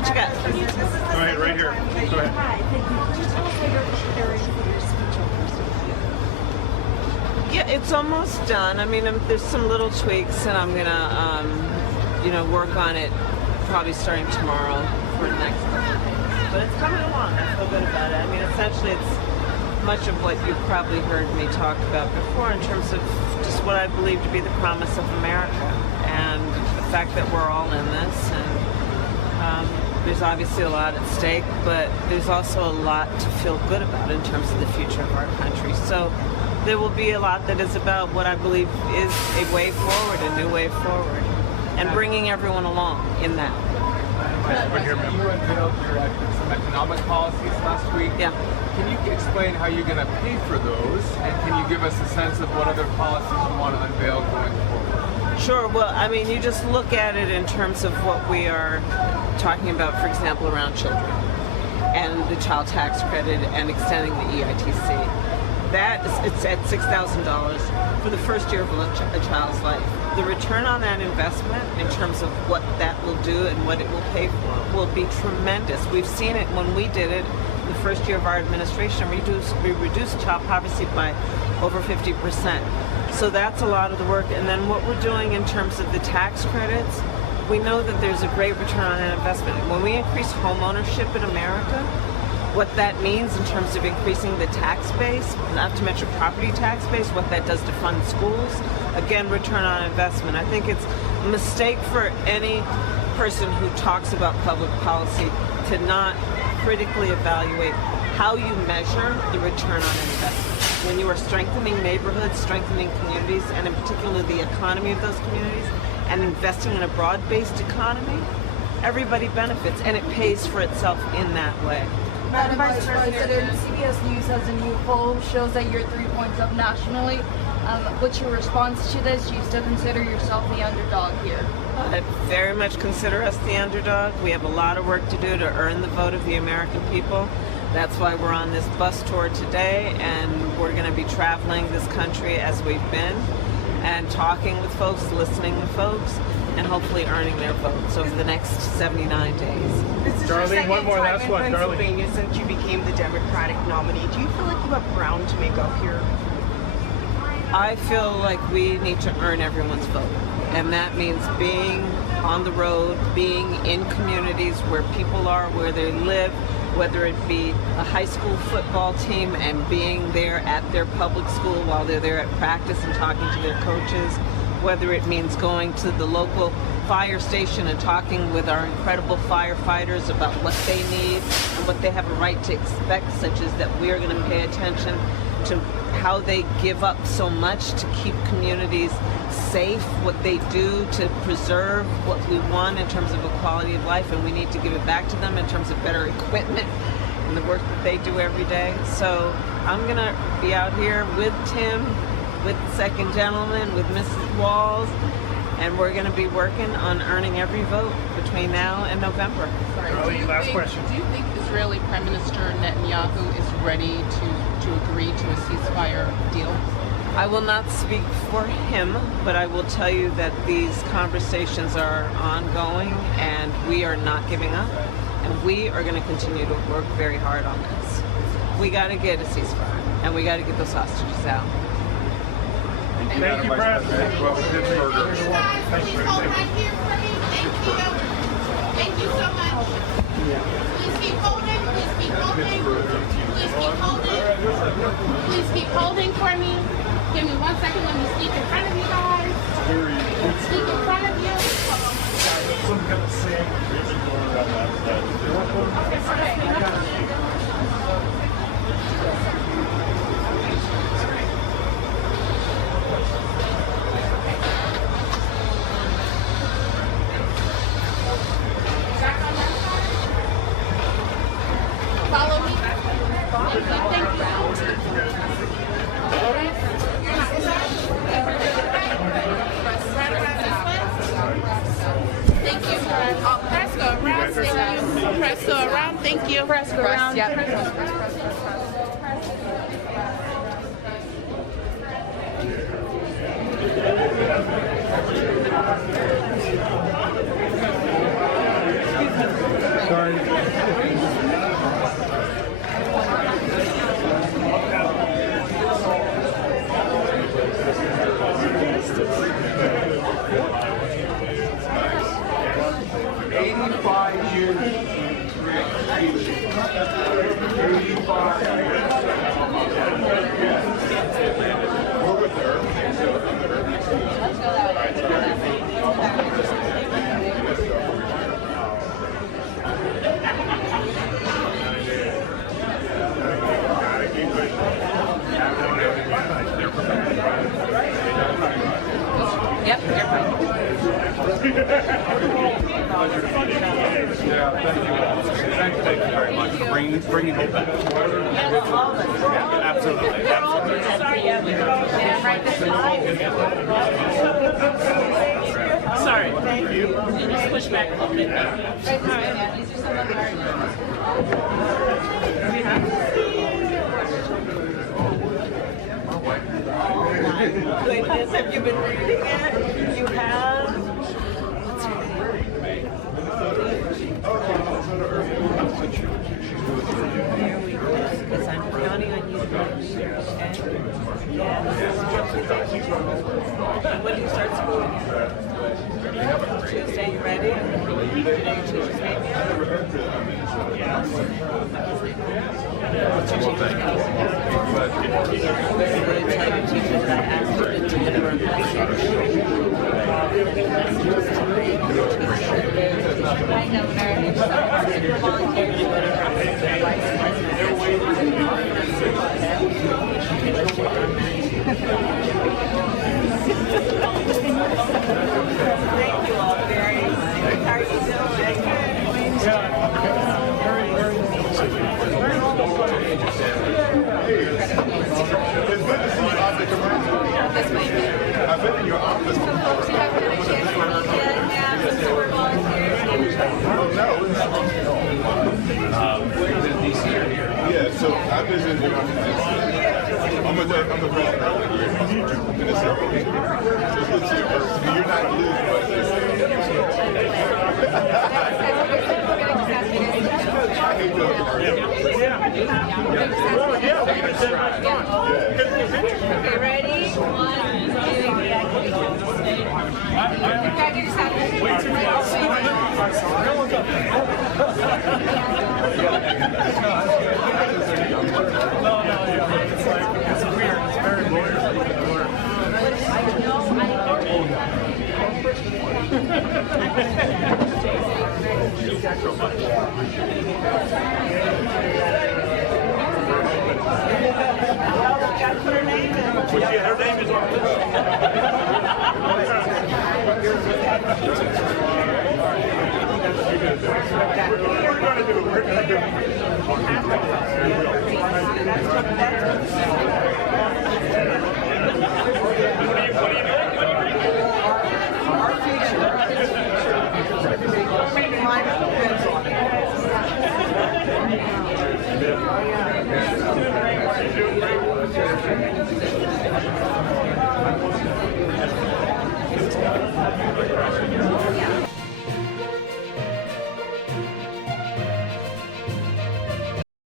What you got? Go ahead, right here. Go ahead. Hi, thank you. Could you tell us what you're preparing for your speech on Thursday? Yeah, it's almost done. I mean, there's some little tweaks, and I'm gonna, work on it probably starting tomorrow for next month. But it's coming along. I feel good about it. I mean, essentially, it's much of what you've probably heard me talk about before in terms of just what I believe to be the promise of America and the fact that we're all in this. And there's obviously a lot at stake, but there's also a lot to feel good about in terms of the future of our country. So there will be a lot that is about what I believe is a way forward, a new way forward, and bringing everyone along in that. You unveiled some economic policies last week. Yeah. Can you explain how you're going to pay for those? And can you give us a sense of what other policies you want to unveil going forward? Sure. Well, I mean, you just look at it in terms of what we are talking about, for example, around children and the child tax credit and extending the EITC. It's at $6,000 for the first year of a child's life. The return on that investment in terms of what that will do and what it will pay for will be tremendous. We've seen it when we did it the first year of our administration. We reduced child poverty by over 50%. So that's a lot of the work. And then what we're doing in terms of the tax credits, we know that there's a great return on that investment. When we increase home ownership in America, what that means in terms of increasing the tax base, not to mention property tax base, what that does to fund schools, again, return on investment. I think it's a mistake for any person who talks about public policy to not critically evaluate how you measure the return on investment. When you are strengthening neighborhoods, strengthening communities, and in particular the economy of those communities, and investing in a broad-based economy, everybody benefits, and it pays for itself in that way. Madam Vice President, CBS News has a new poll, shows that you're 3 points up nationally. What's your response to this? Do you still consider yourself the underdog here? I very much consider us the underdog. We have a lot of work to do to earn the vote of the American people. That's why we're on this bus tour today, and we're going to be traveling this country as we've been and talking with folks, listening to folks, and hopefully earning their votes over the next 79 days. This is Darlene, one more last one, in Darlene. Pennsylvania since you became the Democratic nominee. Do you feel like you have ground to make up here? I feel like we need to earn everyone's vote, and that means being on the road, being in communities where people are, where they live, whether it be a high school football team and being there at their public school while they're there at practice and talking to their coaches, whether it means going to the local fire station and talking with our incredible firefighters about what they need and what they have a right to expect, such as that we are going to pay attention to how they give up so much to keep communities safe, what they do to preserve what we want in terms of a quality of life, and we need to give it back to them in terms of better equipment and the work that they do every day. So I'm going to be out here with Tim, with the second gentleman, with Mrs. Walls, and we're going to be working on earning every vote between now and November. Darlene, last question. Do you think Israeli Prime Minister Netanyahu is ready to agree to a ceasefire deal? I will not speak for him, but I will tell you that these conversations are ongoing and we are not giving up, and we are going to continue to work very hard on this. We got to get a ceasefire, and we got to get those hostages out. Thank you, President. Well, Pittsburgh. Thank you. Thank you so much. Please keep holding. Please keep holding. Please keep holding. Please keep holding for me. Give me 1 second. Let me sneak in front of you guys. Sneak in front of you. Some kind of sandwich really going around that side. Follow me. Thank you. Press go around. Thank you. Press go around. Thank you. Press go around. Yep, you're fine. Thank you very much for bringing hope back. Absolutely. Sorry. Thank you. Just push back a little bit. Goodness, have you been reading it? You have? There we go. Because I'm counting on you to read it, okay? Yes. When do you start school? Tuesday, you ready? Today your teacher's name? What's your teacher's name? I'm going to tell your teachers that I asked you to deliver a message. Hi, Governor. Super volunteers or whatever. Vice Thank you all very much. How are you doing? It's good to see you out there. I've been in your office before. Yeah, so I visited your office. I'm the president of the Minnesota. It's good to see you. You're not losing, but Okay, ready? 1, it's weird. It's very weird. So much. Well, we got to put her name in.